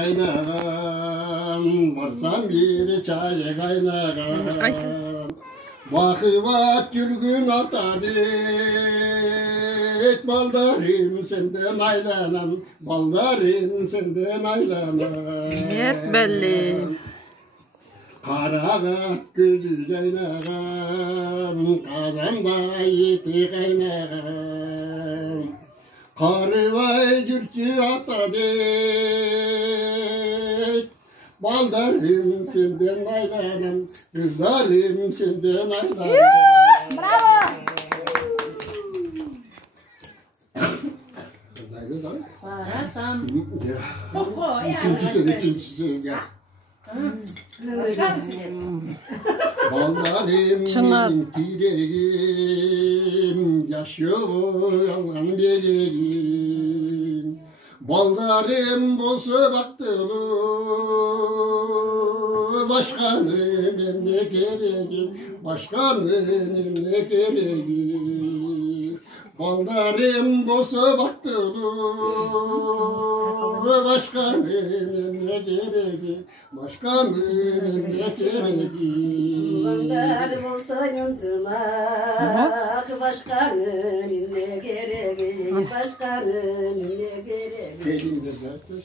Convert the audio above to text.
Kaynagan, varsam bir çay kaynagan. Vakıvat yürgün atadet, baldarım senden aylanam, baldarım senden aylanam. Hep belli. Karagat gözü caynagan, kazanda yeti kaynagan. Karıvay cürtçü atadet, baldarım senden aylanam, kızlarım senden aylanam. Bravo! Kızlarım da. Tamam. İkincisi ya. Baldarım direğim, yaşıyor yalan belerim. Baldarım bolsa baktılı, başkanım ne gereği, başkanım ne gereği. Baldarım bolsa baktılı, başkanım ne gereği, başkanım ne gereği. Baldarım olsa yandımak, başkanım ne gereği, başkanım ne gereği. Gelin de zaten.